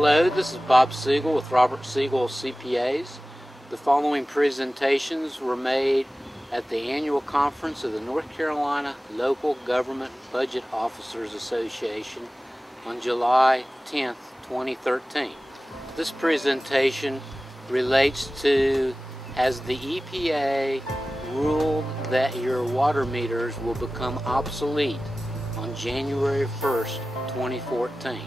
Hello, this is Bob Siegel with Robert Siegel CPAs. The following presentations were made at the annual conference of the North Carolina Local Government Budget Officers Association on July 10th, 2013. This presentation relates to has the EPA ruled that your water meters will become obsolete on January 1st, 2014.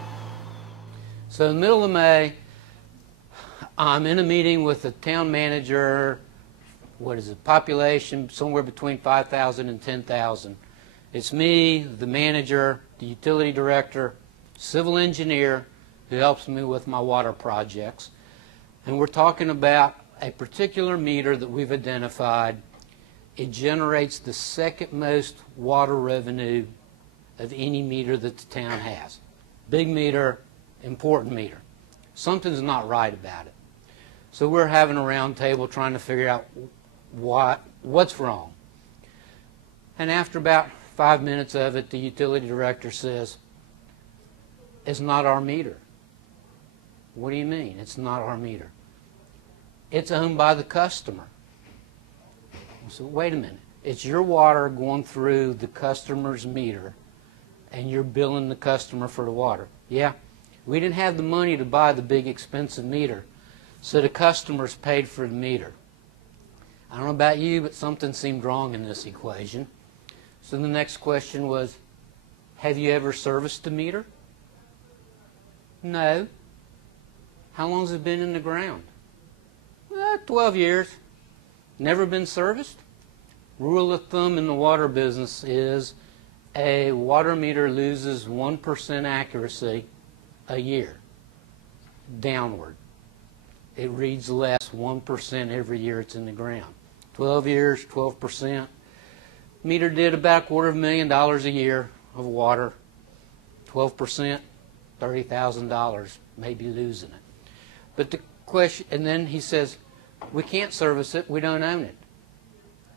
So in the middle of May, I'm in a meeting with the town manager. What is it? Population somewhere between 5,000 and 10,000. It's me, the manager, the utility director, civil engineer who helps me with my water projects. And we're talking about a particular meter that we've identified. It generates the second most water revenue of any meter that the town has. Big meter, important meter. Something's not right about it. So we're having a round table trying to figure out what's wrong. And after about 5 minutes of it, the utility director says, "It's not our meter." What do you mean, it's not our meter? It's owned by the customer. So wait a minute. It's your water going through the customer's meter, and you're billing the customer for the water. Yeah. We didn't have the money to buy the big expensive meter, so the customers paid for the meter. I don't know about you, but something seemed wrong in this equation. So the next question was, have you ever serviced a meter? No. How long has it been in the ground? 12 years. Never been serviced? Rule of thumb in the water business is a water meter loses 1% accuracy a year, downward. It reads less 1% every year it's in the ground. 12 years, 12%. Meter did about $250,000 a year of water. 12%, $30,000, maybe losing it. But the question, and then he says, we can't service it, we don't own it.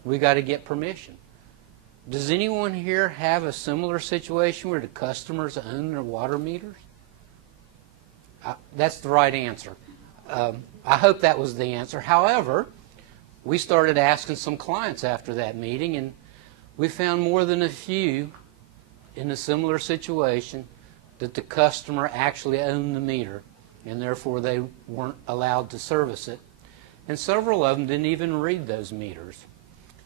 We got to get permission. Does anyone here have a similar situation where the customers own their water meters? That's the right answer. I hope that was the answer. However, we started asking some clients after that meeting, and we found more than a few in a similar situation that the customer actually owned the meter, and therefore they weren't allowed to service it. And several of them didn't even read those meters.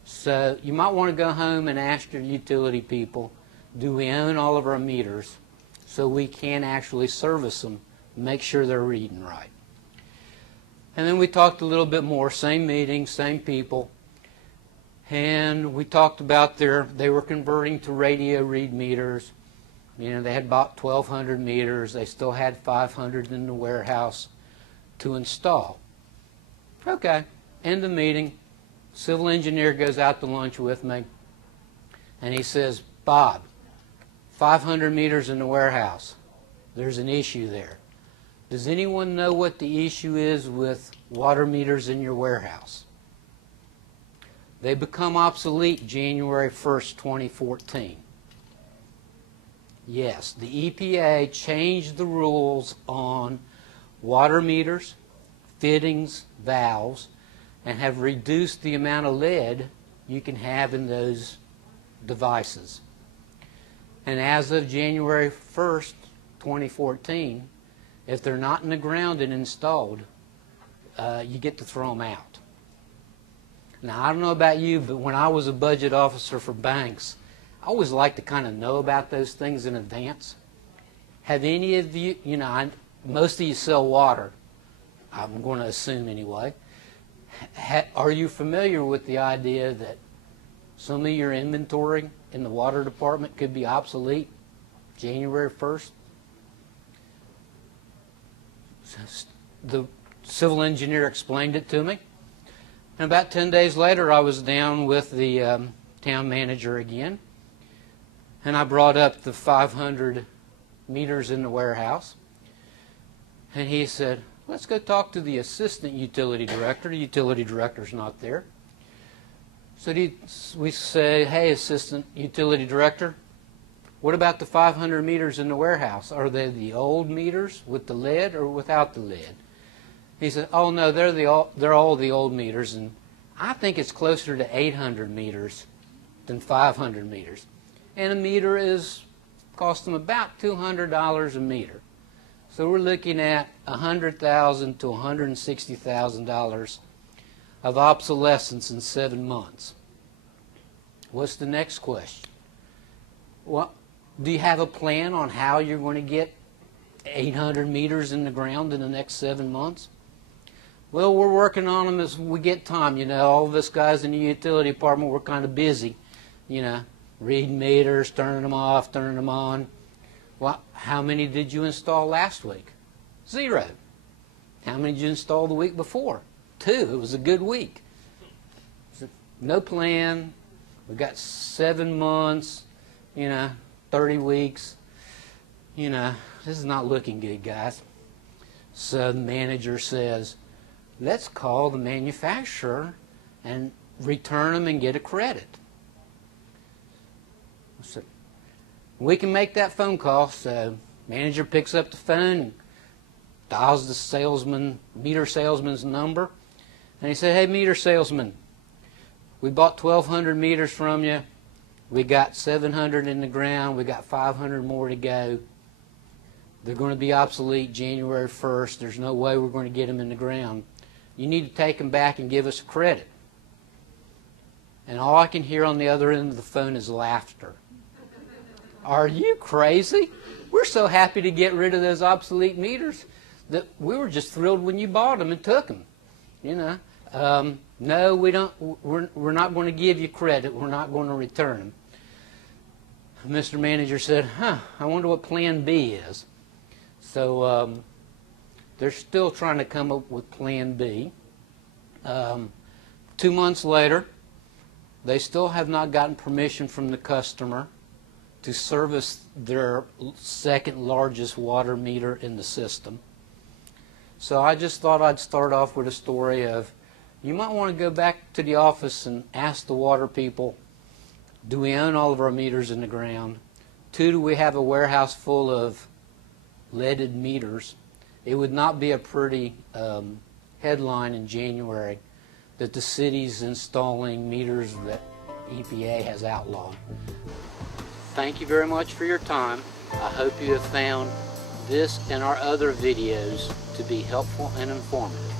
So you might want to go home and ask your utility people, do we own all of our meters so we can actually service them, make sure they're reading right. And then we talked a little bit more, same meeting, same people, and we talked about they were converting to radio read meters. You know, they had bought 1,200 meters, they still had 500 in the warehouse to install. Okay, end the meeting. Civil engineer goes out to lunch with me, and he says, Bob, 500 meters in the warehouse. There's an issue there. Does anyone know what the issue is with water meters in your warehouse? They become obsolete January 1st, 2014. Yes, the EPA changed the rules on water meters, fittings, valves, and have reduced the amount of lead you can have in those devices. And as of January 1st, 2014, if they're not in the ground and installed, you get to throw them out. Now, I don't know about you, but when I was a budget officer for banks, I always like to kind of know about those things in advance. Have any of you, most of you sell water, I'm going to assume anyway. Are you familiar with the idea that some of your inventory in the water department could be obsolete January 1st? The civil engineer explained it to me. And about 10 days later, I was down with the town manager again. And I brought up the 500 meters in the warehouse. And he said, let's go talk to the assistant utility director. The utility director's not there. So we say, hey, assistant utility director, What about the 500 meters in the warehouse? Are they the old meters with the lead or without the lead? He said, oh no, they're all the old meters, and I think it's closer to 800 meters than 500 meters. And a meter costs them about $200 a meter. So we're looking at $100,000 to $160,000 of obsolescence in 7 months. What's the next question? Well, do you have a plan on how you're going to get 800 meters in the ground in the next 7 months? Well, we're working on them as we get time. You know, all of us guys in the utility department, we're kind of busy, you know, reading meters, turning them off, turning them on. Well, how many did you install last week? 0. How many did you install the week before? 2. It was a good week. So, no plan. We got 7 months, you know, 30 weeks. You know, this is not looking good, guys. So the manager says, let's call the manufacturer and return them and get a credit. So we can make that phone call. So manager picks up the phone and dials the meter salesman's number, and he said, hey, meter salesman, we bought 1,200 meters from you. We got 700 in the ground. We got 500 more to go. They're going to be obsolete January 1st. There's no way we're going to get them in the ground. You need to take them back and give us a credit. And all I can hear on the other end of the phone is laughter. Are you crazy? We're so happy to get rid of those obsolete meters that we were just thrilled when you bought them and took them. You know, no, we don't. We're not going to give you credit. We're not going to return them. Mr. Manager said, I wonder what Plan B is. So they're still trying to come up with Plan B. 2 months later, they still have not gotten permission from the customer to service their second largest water meter in the system. So I just thought I'd start off with a story of, you might want to go back to the office and ask the water people, do we own all of our meters in the ground? 2, do we have a warehouse full of leaded meters? It would not be a pretty headline in January that the city's installing meters that EPA has outlawed. Thank you very much for your time. I hope you have found this and our other videos to be helpful and informative.